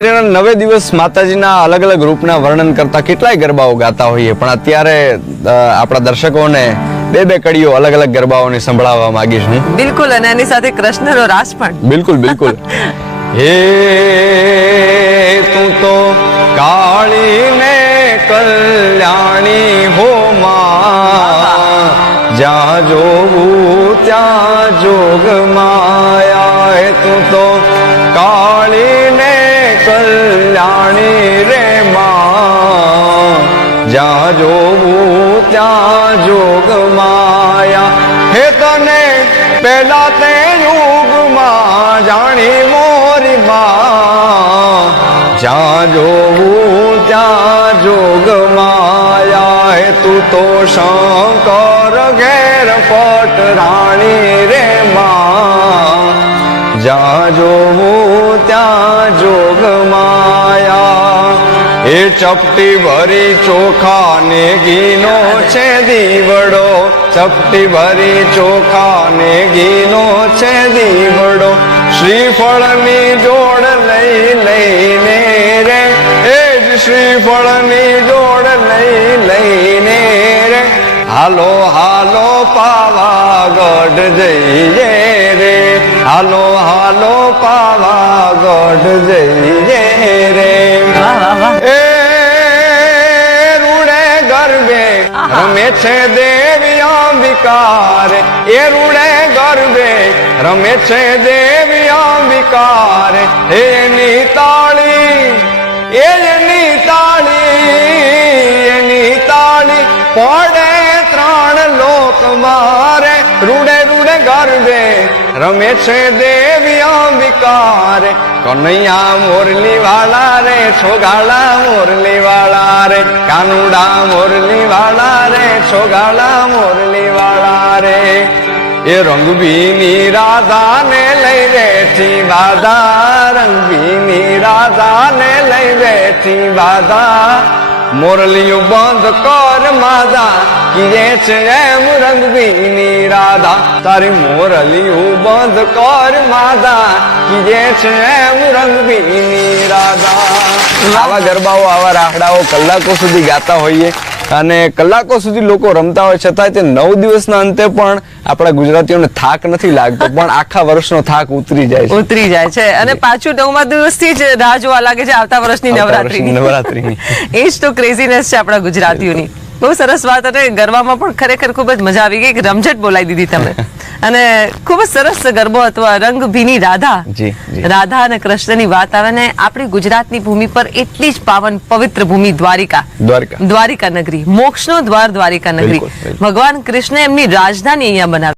નવે દિવસ માતાજીના અલગ અલગ રૂપના વર્ણન કરતા કેટલાય ગરબાઓ ગાતા હોઈએ, પણ અત્યારે આપણા દર્શકોને બે કડીઓ અલગ અલગ ગરબાઓની સંભળાવવા માંગીશ હું. બિલકુલ, અને એની સાથે કૃષ્ણનો રાસ પણ. બિલકુલ બિલકુલ. હે તું તો કાળી ને કલ્યાણી હો માં, જ્યાં જોવું ત્યાં જોગ માયા. હે તું તો કાળી ને કલ્યાણી રે માં, જ્યાં જોવું ત્યાં જોગ માયા. હે તને પેલા તે યુગમાં જાણી મોરી માં, જ્યાં જોવું ત્યાં જોગ માયા. હે તું તો શંકર ઘેર પટ રાણી રે માં, જ્યાં જોવું ત્યાં જોગ માયા. એ ચપટી ભરી ચોખા ને ઘીનો છે દીવડો, ચપટી ભરી ચોખા ને ઘીનો છે દીવડો. શ્રીફળની જોડ લઈને રે, એ જ શ્રીફળની જોડ લઈને રે, હાલો હાલો પાવાગઢ જઈએ રે, હાલો હાલો પાવાગઢ જઈએ રે. એ રૂડે ગરબે રમે છે દેવી અંબિકા રે, એ રૂડે ગરબે રમે છે દેવી અંબિકા રે. એની તાળી, એની તાળી પડે ત્રણ લોક મારે. રૂડે રૂડે ગરબે રમે છે દેવી અંબિકા રે. કનૈયા મોરલી વાળા રે, છોગાળા મોરલી વાળા રે, કાનુડા મોરલી વાળા રે, છોગાળા મોરલી વાળા રે. એ રંગભીની રાધા ને લઈ બેઠી બાધા, રંગભીની રાધા ને લઈ બેઠી બાધા. મોરલીઓ બંધ કર માધા, કીએ છે એમ રંગભીની રાધા. તારી મોરલીઓ બંધ કર માધા, કીએ છે એમ રંગભીની રાધા. આવા ગરબાઓ, આવા રાહડાઓ કલાકો સુધી ગાતા હોઈએ અને કલાકો સુધી લોકો રમતા હોય, છતાં તે 9 દિવસના અંતે પણ આપણા ગુજરાતીઓને થાક નથી લાગતો, પણ આખા વર્ષનો થાક ઉતરી જાય છે. અને પાછું 9મા દિવસથી જ રાહ જોવા લાગે છે આવતા વર્ષની નવરાત્રીની. એ જ તો ક્રેઝીનેસ છે આપણા ગુજરાતીઓની. બહુ સરસ વાત. અને ગરબામાં પણ ખરેખર ખૂબ જ મજા આવી ગઈ. એક રમઝટ બોલાવી દીધી તમે, અને ખૂબ જ સરસ ગરબો હતો. રંગભીની રાધા, રાધા અને કૃષ્ણની વાત આવે ને આપણી ગુજરાતની ભૂમિ પર એટલી જ પાવન પવિત્ર ભૂમિ દ્વારિકા નગરી, મોક્ષનો દ્વાર દ્વારિકા નગરી. ભગવાન કૃષ્ણે એમની રાજધાની અહીંયા બનાવી.